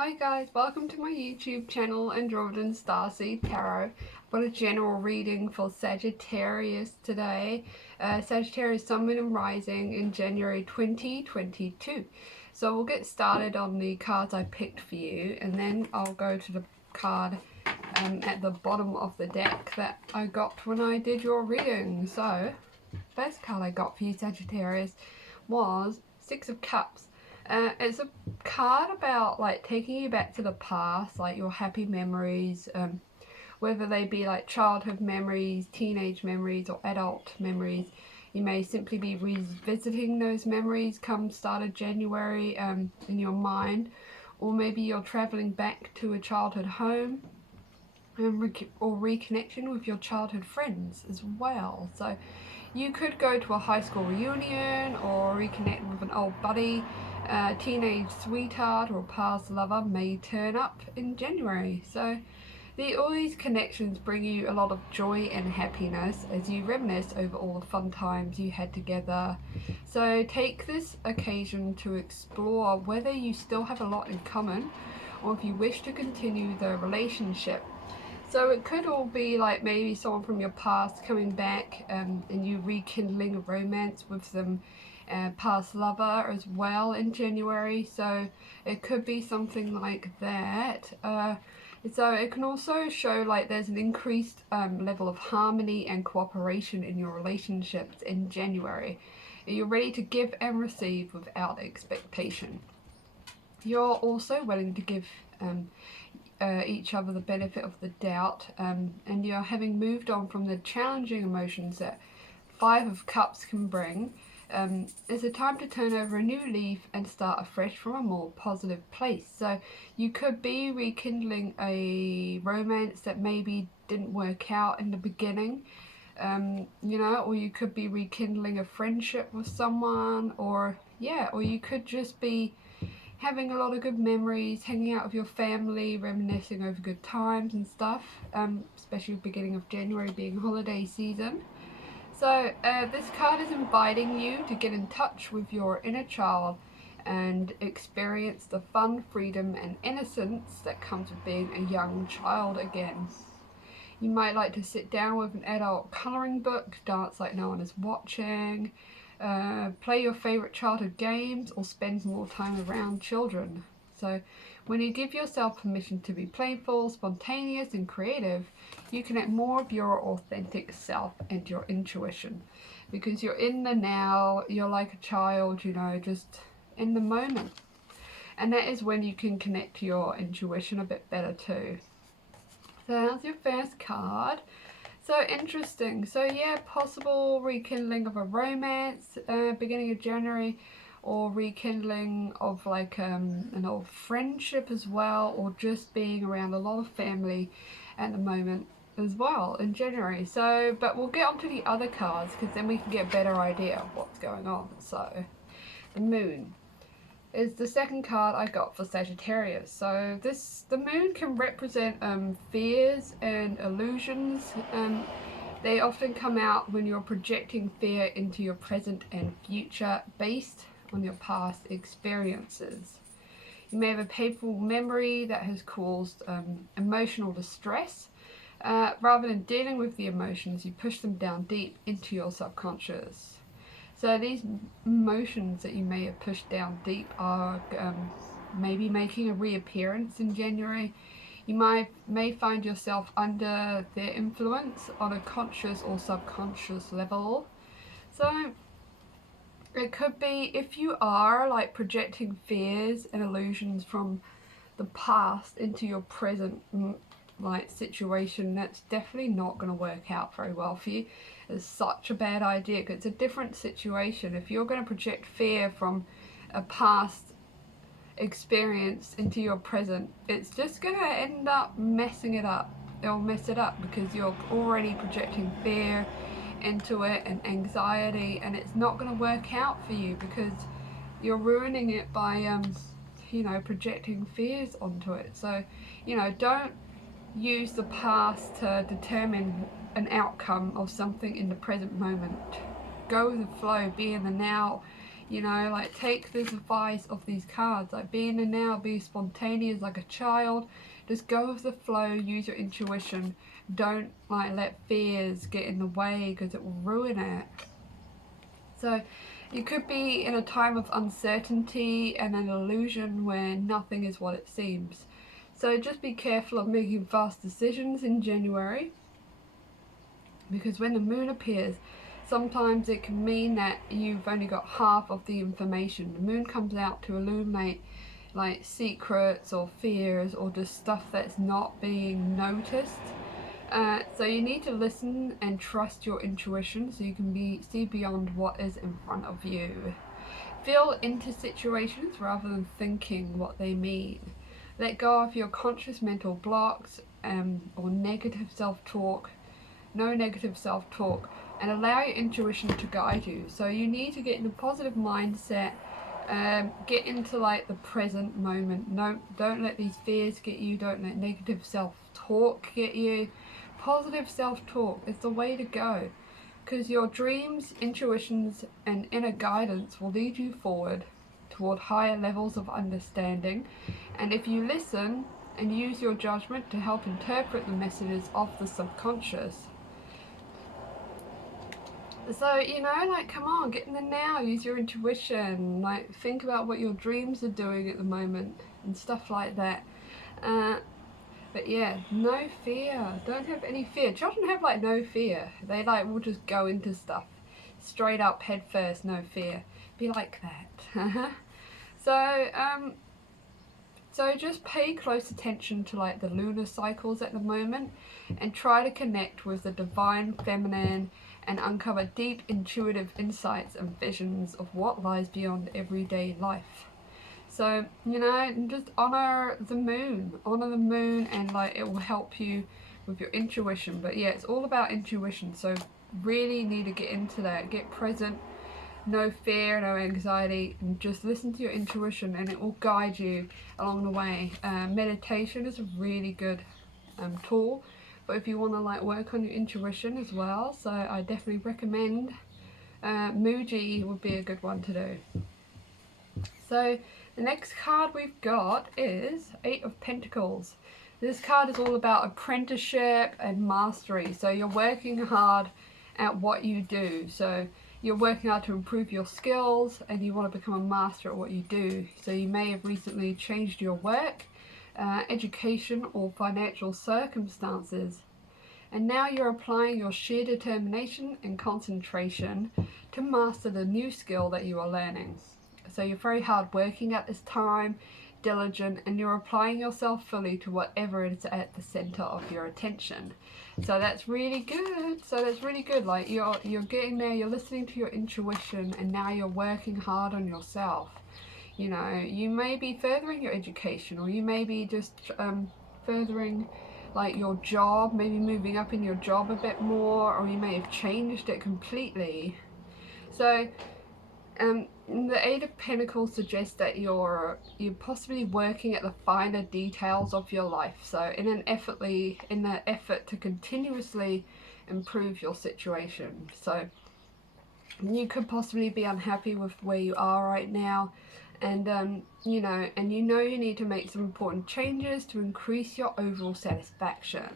Hi guys, welcome to my YouTube channel, Andromedan Starseed Tarot. I've got a general reading for Sagittarius today. Sagittarius Sun, Moon and Rising in January 2022. So we'll get started on the cards I picked for you, and then I'll go to the card at the bottom of the deck that I got when I did your reading. So, first card I got for you, Sagittarius, was Six of Cups. It's a card about like taking you back to the past, like your happy memories, whether they be like childhood memories, teenage memories, or adult memories. You may simply be revisiting those memories come start of January in your mind, or maybe you're traveling back to a childhood home or reconnection with your childhood friends as well. So you could go to a high school reunion or reconnect with an old buddy. A teenage sweetheart or past lover may turn up in January. So all these connections bring you a lot of joy and happiness as you reminisce over all the fun times you had together. So take this occasion to explore whether you still have a lot in common or if you wish to continue the relationship. So it could all be like maybe someone from your past coming back and you rekindling a romance with them past lover as well in January. So it could be something like that. So it can also show like there's an increased level of harmony and cooperation in your relationships in January. You're ready to give and receive without expectation. You're also willing to give each other the benefit of the doubt, and you're having moved on from the challenging emotions that Five of Cups can bring. It's a time to turn over a new leaf and start afresh from a more positive place. So you could be rekindling a romance that maybe didn't work out in the beginning, or you could be rekindling a friendship with someone, or you could just be having a lot of good memories, hanging out with your family, reminiscing over good times and stuff, especially the beginning of January being holiday season. So this card is inviting you to get in touch with your inner child and experience the fun, freedom and innocence that comes with being a young child again. You might like to sit down with an adult colouring book, dance like no one is watching, play your favourite childhood games, or spend more time around children. So when you give yourself permission to be playful, spontaneous and creative, you connect more of your authentic self and your intuition, because you're in the now, you're like a child, just in the moment. And that is when you can connect to your intuition a bit better too. So that's your first card. So interesting. So yeah, possible rekindling of a romance beginning of January, or rekindling of like an old friendship as well, or just being around a lot of family at the moment as well in January. So but we'll get on to the other cards because then we can get a better idea of what's going on. So the Moon is the second card I got for Sagittarius. So the moon can represent fears and illusions. They often come out when you're projecting fear into your present and future based on your past experiences. You may have a painful memory that has caused emotional distress. Rather than dealing with the emotions, you push them down deep into your subconscious. So these emotions that you may have pushed down deep are maybe making a reappearance in January. You may find yourself under their influence on a conscious or subconscious level. So it could be, if you are like projecting fears and illusions from the past into your present like situation, that's definitely not going to work out very well for you. It's such a bad idea because it's a different situation. If you're going to project fear from a past experience into your present, it's just going to end up messing it up. It'll mess it up because you're already projecting fear into it and anxiety, and it's not going to work out for you because you're ruining it by projecting fears onto it. So don't use the past to determine an outcome of something in the present moment. Go with the flow, be in the now. You know, like take this advice of these cards, like be in the now, be spontaneous like a child, just go with the flow, use your intuition, don't like let fears get in the way because it will ruin it. So you could be in a time of uncertainty and an illusion where nothing is what it seems. So just be careful of making fast decisions in January, because when the moon appears, sometimes it can mean that you've only got half of the information. The moon comes out to illuminate like secrets or fears or just stuff that's not being noticed. So you need to listen and trust your intuition so you can see beyond what is in front of you. Feel into situations rather than thinking what they mean. Let go of your conscious mental blocks or negative self-talk. No negative self-talk, and allow your intuition to guide you. So you need to get in a positive mindset, get into like the present moment. No, don't let these fears get you, don't let negative self-talk get you. Positive self-talk is the way to go, because your dreams, intuitions and inner guidance will lead you forward toward higher levels of understanding. And if you listen and use your judgment to help interpret the messages of the subconscious. So, you know, like, come on, get in the now, use your intuition, like, think about what your dreams are doing at the moment and stuff like that. But yeah, no fear, don't have any fear. Children have like no fear, they like will just go into stuff straight up head first, no fear. Be like that. So just pay close attention to like the lunar cycles at the moment and try to connect with the divine feminine and uncover deep intuitive insights and visions of what lies beyond everyday life. So, you know, just honor the moon and like it will help you with your intuition. But yeah, it's all about intuition, so really need to get into that, get present, no fear, no anxiety, and just listen to your intuition and it will guide you along the way. Meditation is a really good tool, but if you want to like work on your intuition as well, so I definitely recommend Muji would be a good one to do. So the next card we've got is Eight of Pentacles. This card is all about apprenticeship and mastery. So you're working hard at what you do. So you're working hard to improve your skills and you want to become a master at what you do. So you may have recently changed your work, education or financial circumstances. And now you're applying your sheer determination and concentration to master the new skill that you are learning. So you're very hard working at this time, diligent, and you're applying yourself fully to whatever is at the center of your attention. So that's really good. Like you're getting there, you're listening to your intuition, and now you're working hard on yourself. You know, you may be furthering your education, or you may be just furthering like your job, maybe moving up in your job a bit more, or you may have changed it completely. So the Eight of Pentacles suggests that you're possibly working at the finer details of your life. So in the effort to continuously improve your situation. So you could possibly be unhappy with where you are right now, and you know you need to make some important changes to increase your overall satisfaction.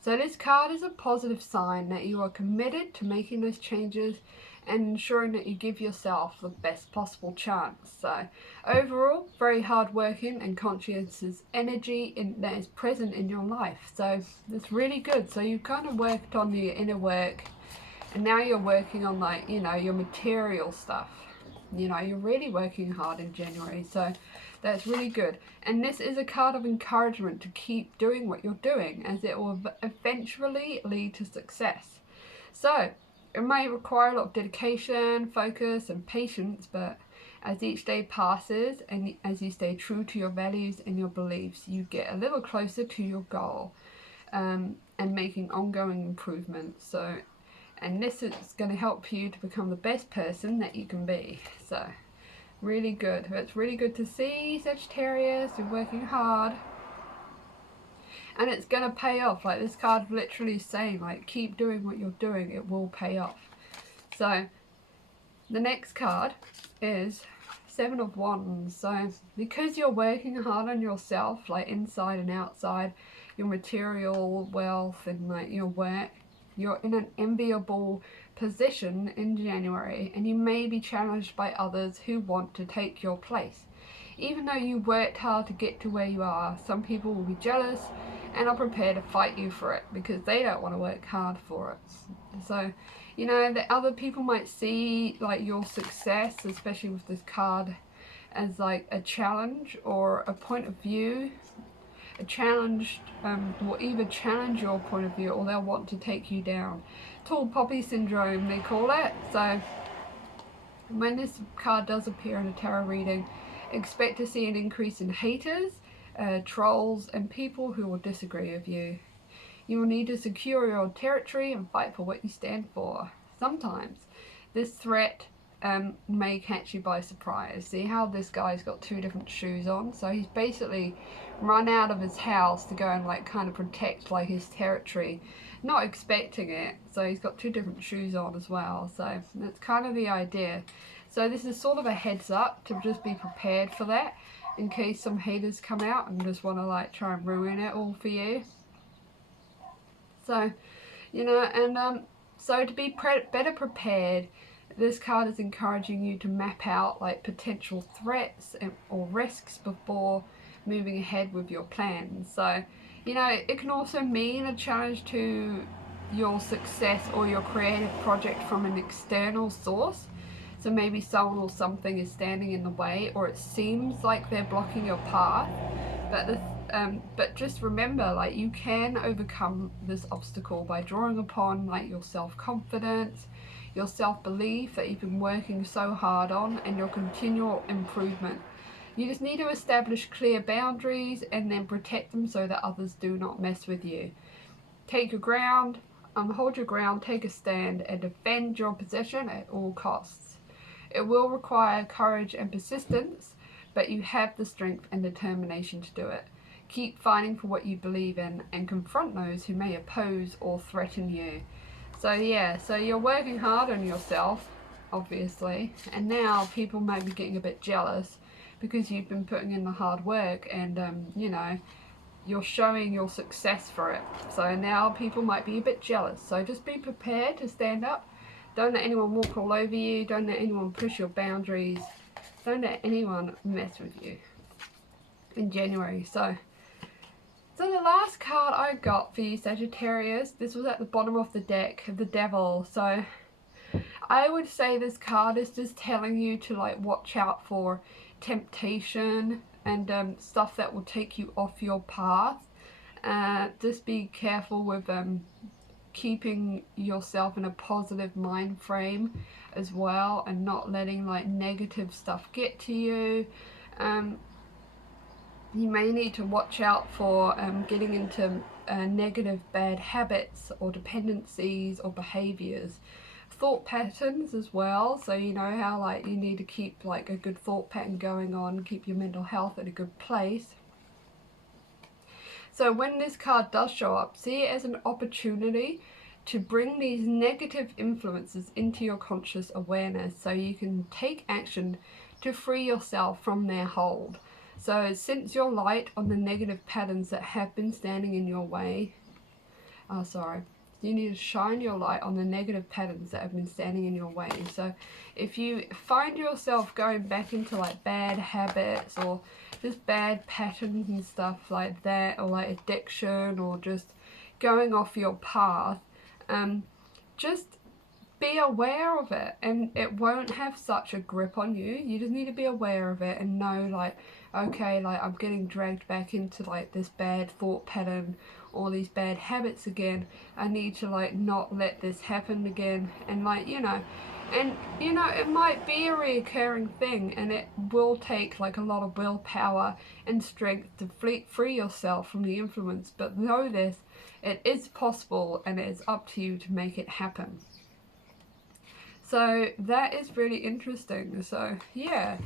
So this card is a positive sign that you are committed to making those changes and ensuring that you give yourself the best possible chance. So overall, very hard-working and conscientious energy that is present in your life. So it's really good. So you've kind of worked on your inner work, and now you're working on like, you know, your material stuff. You know, you're really working hard in January. So that's really good. And this is a card of encouragement to keep doing what you're doing, as it will eventually lead to success. So it may require a lot of dedication, focus and patience, but as each day passes and as you stay true to your values and your beliefs, you get a little closer to your goal, and making ongoing improvements. So, and this is going to help you to become the best person that you can be. So really good. It's really good to see, Sagittarius. You're working hard. And it's going to pay off. Like this card literally saying, like, keep doing what you're doing. It will pay off. So the next card is 7 of Wands. So because you're working hard on yourself, like inside and outside, your material wealth and like your work, you're in an enviable position in January, and you may be challenged by others who want to take your place. Even though you worked hard to get to where you are, some people will be jealous and are prepared to fight you for it because they don't want to work hard for it. So, you know, the other people might see like your success, especially with this card, as like a challenge or a point of view. A challenge will either challenge your point of view or they'll want to take you down. Tall poppy syndrome, they call it. So when this card does appear in a tarot reading, expect to see an increase in haters, trolls, and people who will disagree with you. You will need to secure your territory and fight for what you stand for. Sometimes this threat may catch you by surprise. See how this guy's got 2 different shoes on? So he's basically run out of his house to go and like kind of protect like his territory, not expecting it. So he's got 2 different shoes on as well. So that's kind of the idea. So this is sort of a heads up to just be prepared for that in case some haters come out and just want to like try and ruin it all for you. So, you know, and so to be better prepared, this card is encouraging you to map out like potential threats or risks before moving ahead with your plans. So, you know, it can also mean a challenge to your success or your creative project from an external source. So maybe someone or something is standing in the way, or it seems like they're blocking your path. But just remember, like, you can overcome this obstacle by drawing upon like your self-confidence, your self-belief that you've been working so hard on, and your continual improvement. You just need to establish clear boundaries and then protect them so that others do not mess with you. Take your ground, hold your ground, take a stand, and defend your position at all costs. It will require courage and persistence, but you have the strength and determination to do it. Keep fighting for what you believe in and confront those who may oppose or threaten you. So yeah, so you're working hard on yourself, obviously, and now people may be getting a bit jealous because you've been putting in the hard work and, you know, you're showing your success for it. So now people might be a bit jealous. So just be prepared to stand up. Don't let anyone walk all over you. Don't let anyone push your boundaries. Don't let anyone mess with you in January. So the last card I got for you, Sagittarius, this was at the bottom of the deck, the Devil. So I would say this card is just telling you to like watch out for temptation and stuff that will take you off your path. Just be careful with keeping yourself in a positive mind frame as well, and not letting like negative stuff get to you. You may need to watch out for getting into negative bad habits or dependencies or behaviors. Thought patterns as well, so you know how like you need to keep like a good thought pattern going on, keep your mental health at a good place. So when this card does show up, see it as an opportunity to bring these negative influences into your conscious awareness so you can take action to free yourself from their hold. So since your light on the negative patterns that have been standing in your way, you need to shine your light on the negative patterns that have been standing in your way. So if you find yourself going back into like bad habits or just bad patterns and stuff like that, or like addiction, or just going off your path, just be aware of it, and it won't have such a grip on you. You just need to be aware of it and know like, okay, like I'm getting dragged back into like this bad thought pattern or these bad habits again. I need to like not let this happen again, and like, you know, and you know, it might be a reoccurring thing, and it will take like a lot of willpower and strength to free yourself from the influence, but know this, it is possible, and it is up to you to make it happen. So that is really interesting. So yeah,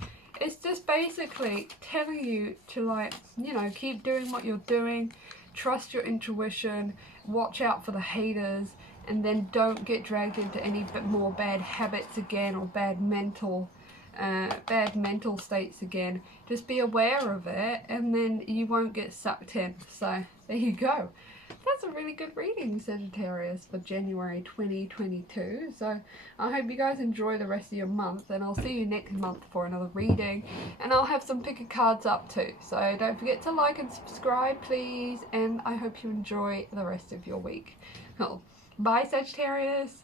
it's just basically telling you to like, you know, keep doing what you're doing, trust your intuition, watch out for the haters, and then don't get dragged into any more bad habits again or bad mental bad mental states again. Just be aware of it, and then you won't get sucked in. So there you go. That's a really good reading, Sagittarius, for January 2022. So I hope you guys enjoy the rest of your month, and I'll see you next month for another reading. And I'll have some pick a cards up too. So don't forget to like and subscribe, please. And I hope you enjoy the rest of your week. Well, bye, Sagittarius.